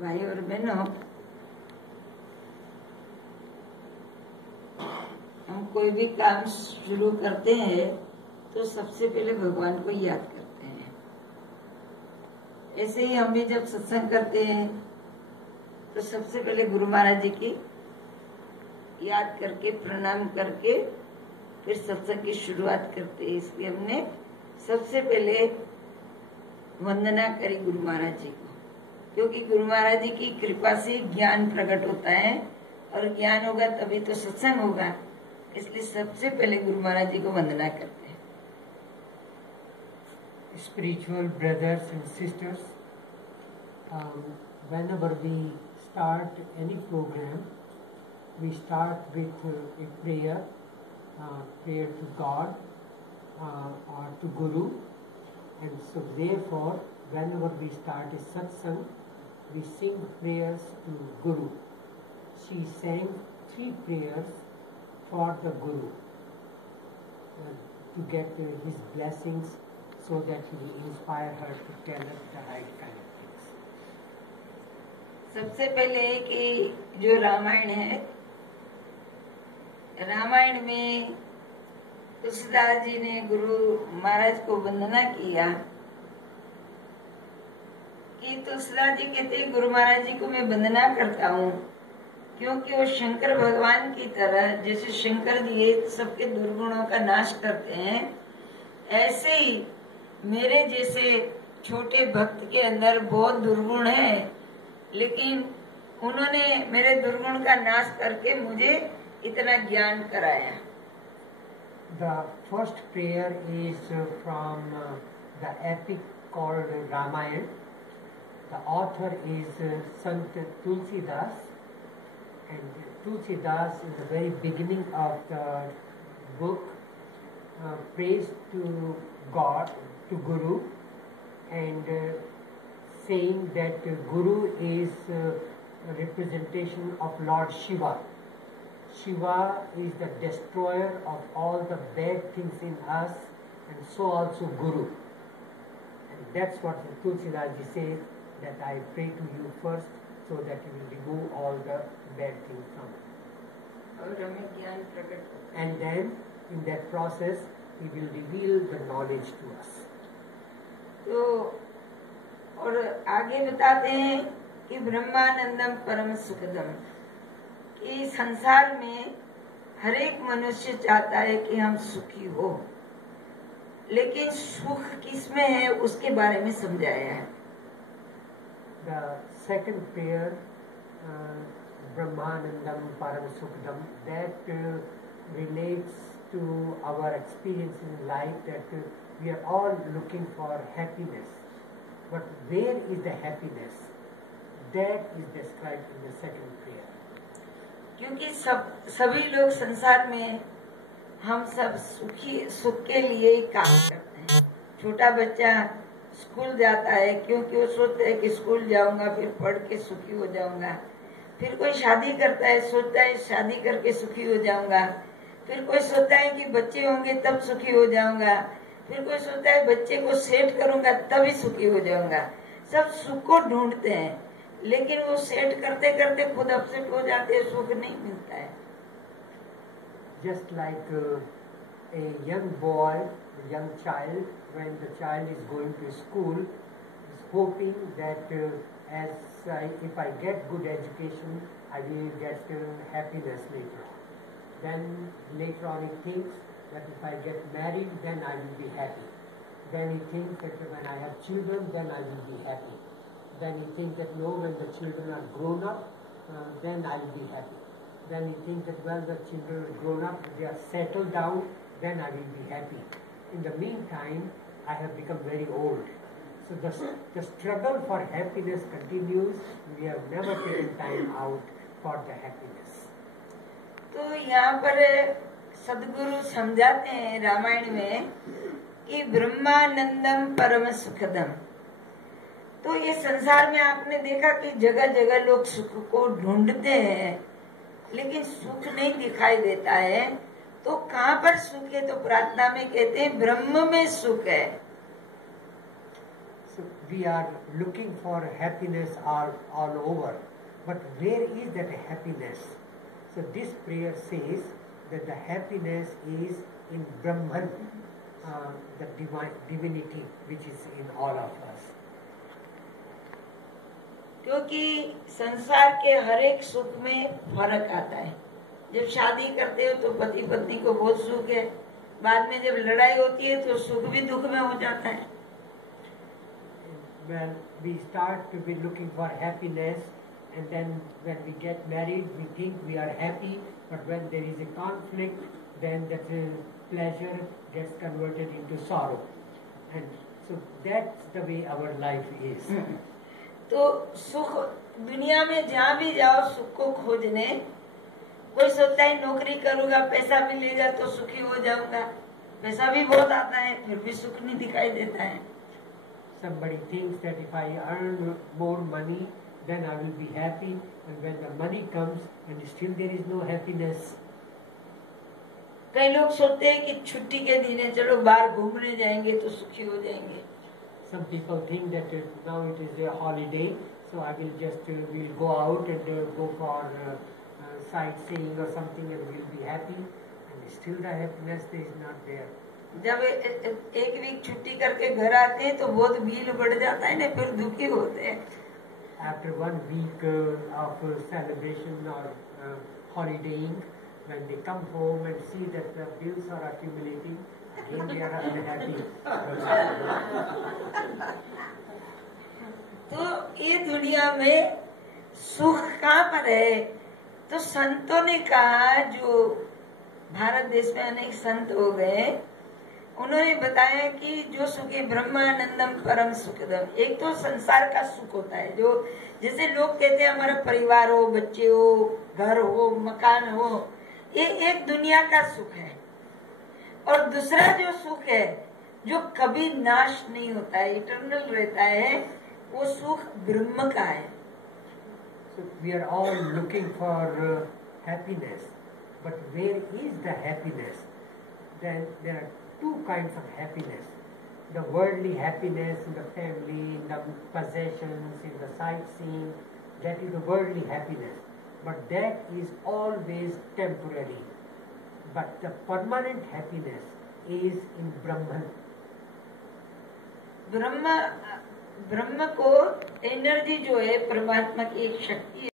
भाई और बहनों, हम कोई भी काम शुरू करते हैं तो सबसे पहले भगवान को याद करते हैं। ऐसे ही हम भी जब सत्संग करते हैं तो सबसे पहले गुरु महाराज जी की याद करके प्रणाम करके फिर सत्संग की शुरुआत करते हैं। इसलिए हमने सबसे पहले वंदना करी गुरु महाराज जी को, क्योंकि गुरु महाराज जी की कृपा से ज्ञान प्रकट होता है और ज्ञान होगा तभी तो सत्संग होगा। इसलिए सबसे पहले गुरु महाराज जी को वंदना करते हैं। Spiritual brothers and sisters, whenever we start any program, we start with a prayer to God or to Guru, and so therefore whenever we start a satsang, we sing prayers to Guru. She sang 3 prayers for the Guru to get his blessings, so that he will inspire her to tell us the right kind of things. सबसे पहले कि जो रामायण है, रामायण में तुलसीदास जी ने गुरु महाराज को वंदना किया कि तुलसीदास जी कहते गुरु महाराज जी को मैं वंदना करता हूँ, क्योंकि वो शंकर भगवान की तरह, जैसे शंकर जी सबके दुर्गुणों का नाश करते हैं, ऐसे ही मेरे जैसे छोटे भक्त के अंदर बहुत दुर्गुण है, लेकिन उन्होंने मेरे दुर्गुण का नाश करके मुझे इतना ज्ञान कराया। The first prayer is from the epic called Ramayana. The author is Sant Tulsidas, and Tulsidas in the very beginning of the book prays to God, to Guru, and saying that Guru is a representation of Lord Shiva. Shiva is the destroyer of all the bad things in us, and so also Guru. And that's what Tulsidas ji says, that I pray to you first so that you will remove all the bad things from us. And then in that process he will reveal the knowledge to us. तो और आगे बताते हैं कि ब्रह्मानंदम परम सुखदम, कि संसार में हर एक मनुष्य चाहता है कि हम सुखी हो, लेकिन सुख किसमें है उसके बारे में समझाया है। The second prayer, Brahmanandam Param Sukhdam, that relates to our experience in life, that we are all looking for happiness. But where is the happiness? That is described in the second prayer. क्योंकि सभी लोग संसार में हम सब सुख के लिए ही काम करते हैं। छोटा बच्चा स्कूल जाता है क्योंकि वो सोचता है कि स्कूल जाऊंगा फिर पढ़ के सुखी हो जाऊंगा। फिर कोई शादी करता है, सोचता है शादी करके सुखी हो जाऊंगा। फिर कोई सोचता है कि बच्चे होंगे तब सुखी हो जाऊंगा। फिर कोई सोचता है बच्चे को सेट करूंगा तभी सुखी हो जाऊंगा। सब सुख को ढूंढते हैं, लेकिन वो सेट करते करते खुद अपसेट हो जाते हैं, सुख नहीं मिलता है। Just like a young boy, a young child, when the child is going to school, is hoping that if I get good education, I will get happiness later on. Then later on he thinks that if I get married, then I will be happy. Then he thinks that when I have children, then I will be happy. Then he thinks that no, when the children are grown up, then I will be happy. Then he thinks that when the children are grown up, they are settled down, then I will be happy. In the meantime, I have become very old. So the struggle for happiness continues. We have never taken time out for the happiness. तो यहाँ पर सदगुरु समझाते हैं रामायण में कि ब्रह्मानंदम परम सुखदम। तो ये संसार में आपने देखा कि जगह जगह लोग सुख को ढूंढते हैं, लेकिन सुख नहीं दिखाई देता है। तो कहाँ पर सुख है? तो प्रार्थना में कहते हैं ब्रह्म में सुख है। So we are looking for happiness all over. But where is that happiness? So this prayer says that the happiness is in Brahman, the divinity which is in all of us. क्योंकि संसार के हर एक सुख में फर्क आता है। जब शादी करते हो तो पति पत्नी को बहुत सुख है, बाद में जब लड़ाई होती है तो सुख भी दुख में हो जाता है। When we start to be looking for happiness, and then when we get married, we think we are happy, but when there is a conflict, then that pleasure gets converted into sorrow, and so that's the way our life is. तो सुख दुनिया में जहाँ भी जाओ सुख को खोजने, कोई सोचता है नौकरी करूँगा पैसा मिलेगा तो सुखी हो जाऊंगा, पैसा भी बहुत आता है फिर भी सुख नहीं दिखाई देता है। Somebody thinks that if I earn more money, then I will be happy, and when the money comes and still there is no happiness. कई लोग सोचते हैं कि छुट्टी के दिन है, चलो बाहर घूमने जाएंगे तो सुखी हो जाएंगे। Some people think that now it is a holiday, so I will just we'll go out and go for sightseeing or something, and we'll be happy, and still the happiness is not there. जब एक week छुट्टी करके घर आते हैं तो बहुत bill बढ़ जाता है ना, फिर दुखी होते हैं। After 1 week of celebration or holidaying, when they come home and see that the bills are accumulating, again they are unhappy. तो ये दुनिया में सुख कहाँ पर है? तो संतों ने कहा, जो भारत देश में अनेक संत हो गए, उन्होंने बताया कि जो सुख है ब्रह्मानंदम परम सुखदम। एक तो संसार का सुख होता है, जो जैसे लोग कहते हैं हमारा परिवार हो, बच्चे हो, घर हो, मकान हो, ये एक दुनिया का सुख है। और दूसरा जो सुख है जो कभी नाश नहीं होता है, इटर्नल रहता है, वो सुख ब्रह्म का है। So we are all looking for happiness, but where is the happiness? Then there are two kinds of happiness: the worldly happiness in the family, in the possessions, in the sightseeing. That is the worldly happiness, but that is always temporary. But the permanent happiness is in Brahman. ब्रह्म को energy जो है, परमात्मा की एक शक्ति है।